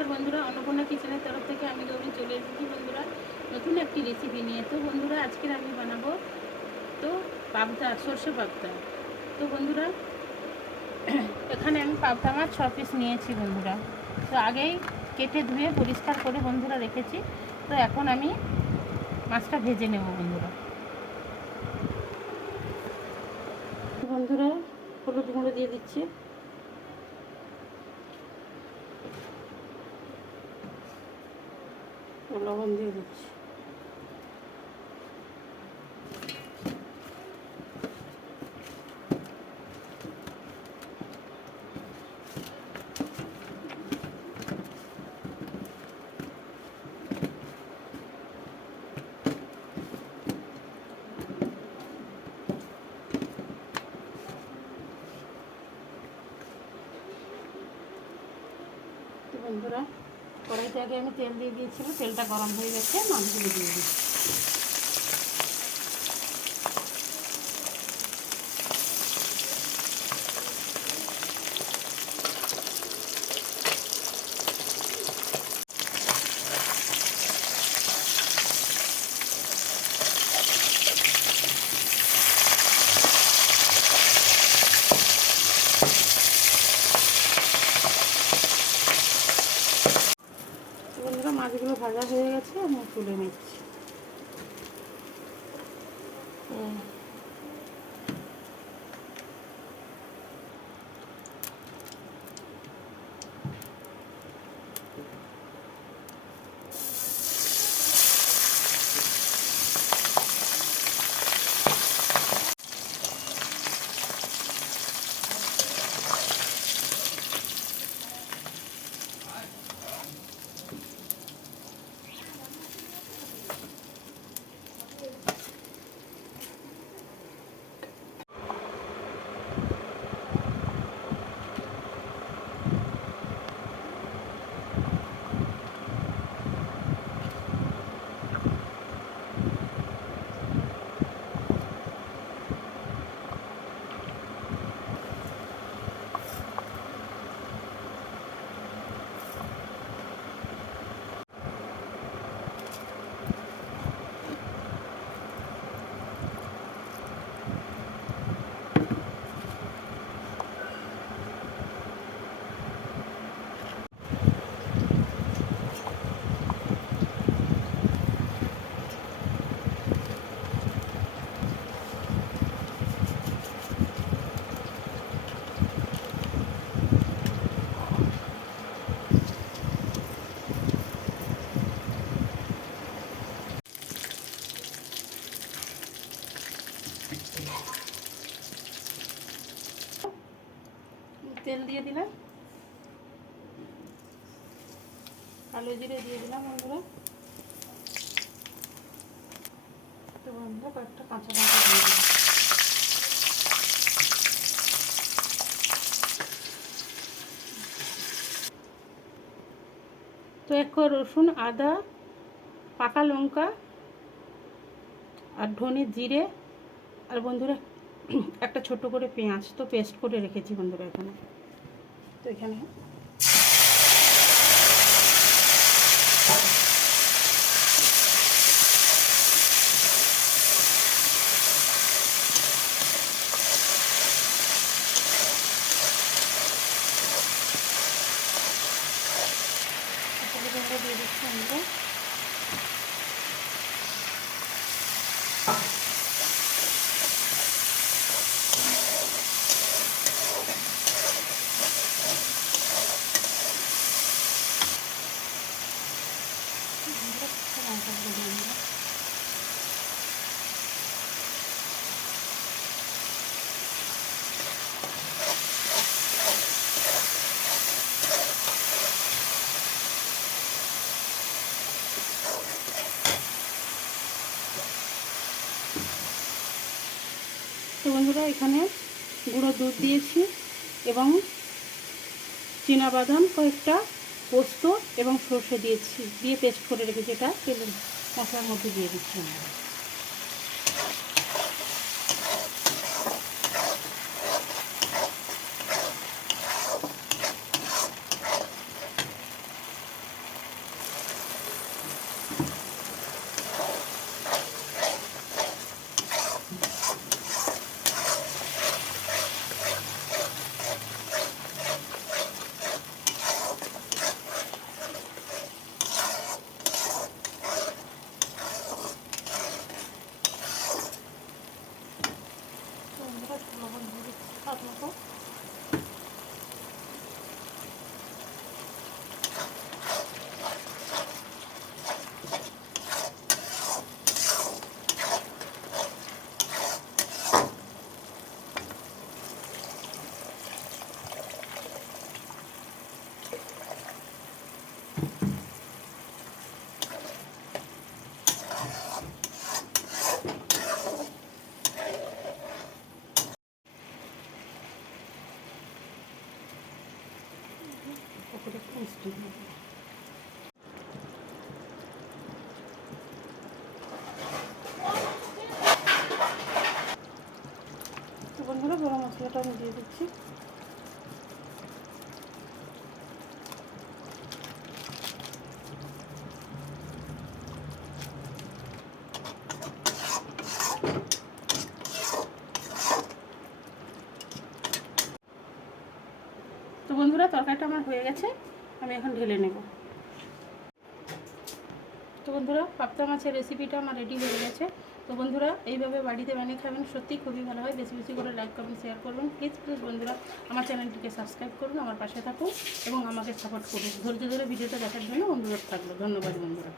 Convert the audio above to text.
নমস্কার বন্ধুরা, অন্নপূর্ণা কিচেনের তরফ থেকে আমি গৌরী চলে এসেছি বন্ধুরা নতুন একটি রেসিপি নিয়ে। তো বন্ধুরা আজকের আমি বানাবো তো পাবদা, সর্ষে পাবদা। তো বন্ধুরা এখানে আমি পাবদা মাছ 6 পিস নিয়েছি বন্ধুরা। তো আগেই কেটে ধুয়ে পরিষ্কার করে বন্ধুরা রেখেছি। তো এখন আমি মাছটা ভেজে নেব বন্ধুরা। বন্ধুরা হলুদ গুঁড়ো দিয়ে দিচ্ছি, লবণ দিয়ে দিচ্ছি, বন্ধুরা কড়াইতে আগে আমি তেল দিয়ে দিয়েছিলাম, তেলটা গরম হয়ে গেছে, মাছগুলো দিয়ে দিচ্ছি। বন্ধুরা মাছগুলো ভাজা হয়ে গেছে, আমি তুলে নিচ্ছি। তেল দিয়ে দিলাম, কালো জিরে দিয়ে দিলাম বন্ধুরা। তো বন্ধুরা কয়েকটা কাঁচা লঙ্কা দিয়ে দিলাম। তো 1 কোয়া রসুন, আদা, পাকা লঙ্কা আর ধনে জিরে আর বন্ধুরা একটা ছোট করে পেঁয়াজ তো পেস্ট করে রেখেছি বন্ধুরা এখানে। তো এখানে দিয়ে দিচ্ছি আমরা। তো বন্ধুরা এখানে গুঁড়ো দুধ দিয়েছি এবং চীনাবাদাম কয়েকটা, পোস্ত এবং সর্ষে দিয়েছি, দিয়ে পেস্ট করে রেখেছি। এটা তেলের মশলার মধ্যে দিয়ে দিচ্ছি আমরা। তো বন্ধুরা গরম মশলাটা আমি দিয়ে দিচ্ছি। তো বন্ধুরা তরকারিটা আমার হয়ে গেছে, আমি এখন ঢেলে নেব। তো বন্ধুরা পাবদা মাছের রেসিপিটা আমার রেডি হয়ে গেছে। তো বন্ধুরা এইভাবে বাড়িতে বানিয়ে খাবেন, সত্যি খুবই ভালো হয়। বেশি বেশি করে লাইক কমেন্ট শেয়ার করবেন। প্লিজ বন্ধুরা আমার চ্যানেলটিকে সাবস্ক্রাইব করুন, আমার পাশে থাকুন এবং আমাকে সাপোর্ট করুন। ধৈর্য ধরে ভিডিওটা দেখার জন্য অনুরোধ থাকলো। ধন্যবাদ বন্ধুরা।